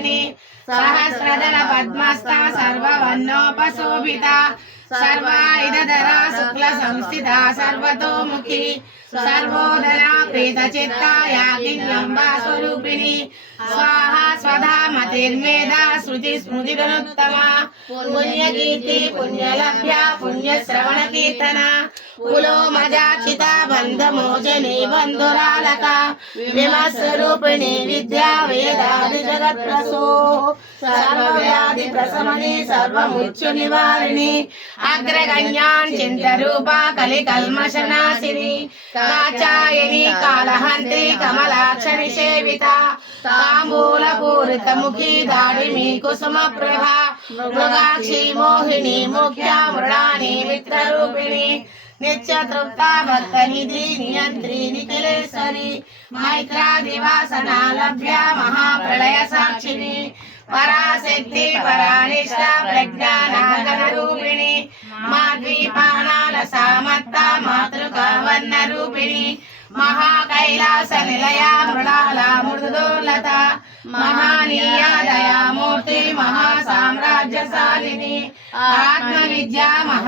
స్వరూపిణి సహస్రదళ పద్మస్థ సర్వవర్ణోపశోభిత సర్వాయుధర శుక్ల సంస్థిత సర్వతోముఖి సర్వోదర ప్రీత చిత్త యాగిన్యంబా స్వరూపిణి. స్వాహ స్వధా మతిర్మేధ శృతి స్మృతిరుత్తమ పుణ్యకీర్తి పుణ్యలభ్య పుణ్య శ్రవణ కీర్తన కులో మజాచిత బంధమోచని బంధురాలక విమస్వరూపిణి విద్యా వేదాది జగత్ ప్రసో సర్వవ్యాధి ప్రశమని సర్వముచ్చు నివారిణి అగ్రగణ్యాన్ చింతరూప కలి కల్మశనాశిని కాచాయని కాళహంత్రి కమలాక్ష సేవిత తాంబూల పూరిత ముఖి దాడిమి కుసుమ ప్రభ మృగాక్షి మోహిని ముఖ్య మృడాని మిత్రరూపిణి నిత్య తృప్త నియంత్రి నిఖిలేశ్వరి మైత్రాదివాసన లభ్య మహాప్రళయ సాక్షిని పరాశక్తి పరానిష్ట ప్రజ్ఞానాగన రూపిణి మాద్వీపానాల సామత్త మాతృక వర్ణ రూపిణి మహాకైలాస నిలయ మృళాల మృదులత మహానీయ దయామూర్తి మహాసామ్రాజ్యశాలిని ఆత్మ విద్యా మహా